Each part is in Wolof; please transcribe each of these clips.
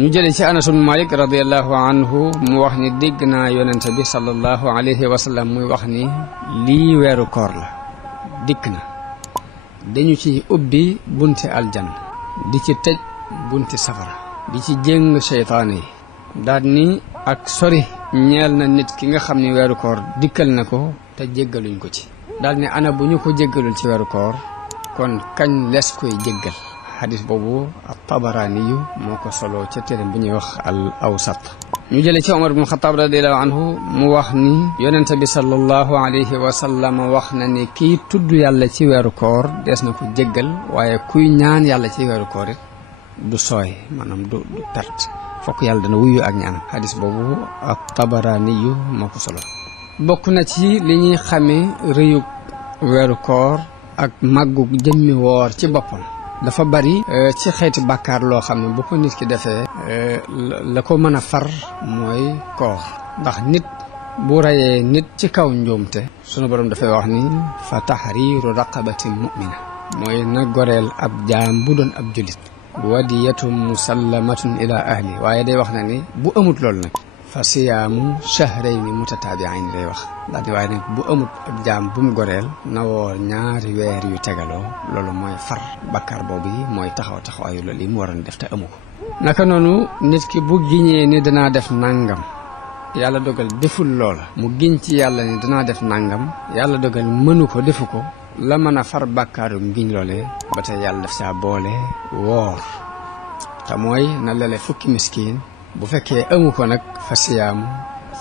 ñu jële ci Anas ibn Malik radiyallahu anhu mu wax ni dégg naa yonent bi sallallahu alayhi wa sallam muy wax ni lii weeru koor la dikk na dañu ci ubbi bunti aljanna di ci tëj bunti safara di ci jéng seytaane yi daal ni ak sori ñeel na nit ki nga xam ni weeru koor dikkal na ko te jéggaluñ ko ci daal ni ana bu ñu ko jéggalul ci weeru koor kon kañ les koy jéggal xadis boobu at-Tabarani yu moo ko solo ca téere bu ñuy wax al awsat ñu jële ci Omar ibn Khattab radiyallahu anhu mu wax ni yonente bi sallallahu alayhi wa sallam wax na ni kii tudd yàlla ci weeru koor des na ko jéggal waaye kuy ñaan yàlla ci weeru koor it du sooy maanaam du perte fokk yàlla dana wuyu ak ñaanam xadis boobu at-Tabarani yu moo ko solo bokk na ci li ñuy xamee rëyug weeru koor ak màggu jëmmi woor ci boppam dafa bari ci xeeti bàkkaar loo xam ne bu ko nit ki defee la ko mën a far mooy koor ndax nit bu rayee nit ci kaw njuumte sunu borom dafay wax ni fa tahriiru raqabatin mu'mina mooy na goreel ab jaam bu doon ab julit wadiyatun musallamatun ila ahli waaye day wax na ni bu amut loolu nag fa siyaamu shahrayni mutataabi'ayni lay wax daal di waaye nag bu amut ab jaam bu mu goreel na woor ñaari weer yu tegaloo loolu mooy far bakkaar boobu yi mooy taxawaayu loolu yi mu waroon def te amu ko naka noonu nit ki bu giñee ni danaa def nangam yàlla dogal deful loola mu giñ ci yàlla ni danaa def nangam yàlla dogal mënu ko defu ko la mën a far bakkaaru ngiñ loolee ba tey yàlla def saa boole woor te mooy na lele fukki miskiin bu fekkee amu ko nag fa siyaamu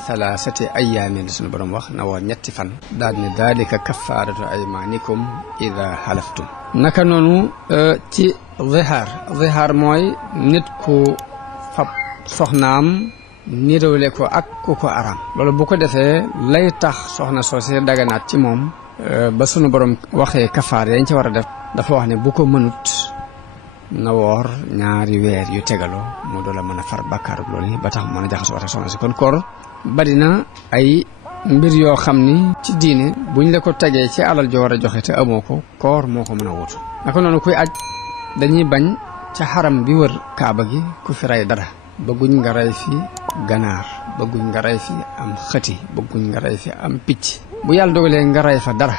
salaasati ayyaamin la suñu borom wax na woor ñetti fan daal ne daalika kaffaaratu aymaanikum ida halaftum naka noonu ci zihaar mooy nit ku fab soxnaam nirawle ko ak ku ko aram loolu bu ko defee lay tax soxna soosee daganaat ci moom ba sunu borom waxee kafaar yañ ci war a def dafa wax ne bu ko mënut na woor ñaari weer yu tegaloo mu doola mën a far bàkkaar loolu yi ba tax mën a jaxasoo ak soxna si kon koor bari na ay mbir yoo xam ni ci diine buñ la ko tegee ci alal joo war a joxe te amoo ko koor moo ko mën a wutu naka noonu kuy aj dañuy bañ ca xaram bi wër kaaba gi ku fi rey dara bëgguñ nga rey fi ganaar bëgguñ nga rey fi am xëti bëgguñ nga rey fi am picc bu yàlla dogalee nga rey fa dara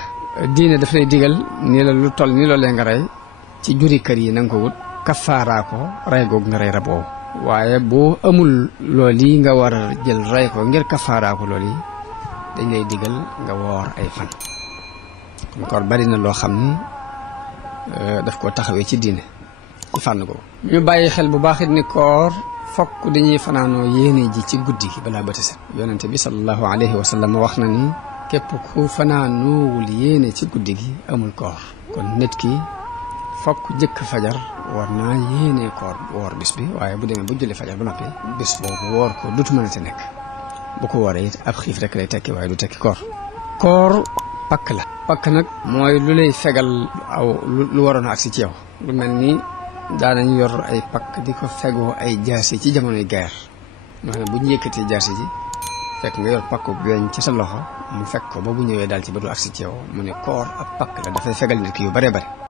diine daf lay digal nii la lu toll nii loolee nga rey ci juri kër yi na nga ko wut kafaaraa ko rey googu nga rey rab woowu waaye boo amul loolu yi nga war a jël rey ko ngir kafaaraa ko loolu yi dañ lay digal nga woor ay fan kon koor bari na loo xam ni daf ko taxawee ci diine ci fànn googu ñu bàyyi xel bu baax it ni koor fokk dañuy fanaanoo yéene ji ci guddi gi balaa bët set yonente bi sallallahu alayhi wa sallam wax na ni képp ku fanaanoowul yéene ci guddi gi amul koor kon nit ki fokk jëkk fajar war naa yéene koor woor bis bi waaye bu demee bu julli fajar ba noppi bis boobu woor ko dutu mën a te nekk bu ko wooree it ab xiif rek lay tekki waaye du tekki koor pakk la pakk nag mooy lu lay fegal aw lu waroon a agsi ci yow lu mel ni daanañ yor ay pakk di ko fegoo ay jaasi ci jamonoy guerre nga xam ne bu ñu yëkkatee jaasi ji fekk nga yor pakku weñ ci sa loxo mu fekk ko ba bu ñëwee daal ci ba du agsi ci yow mu ne koor ab pakk la dafay fegal nit ki yu bare bare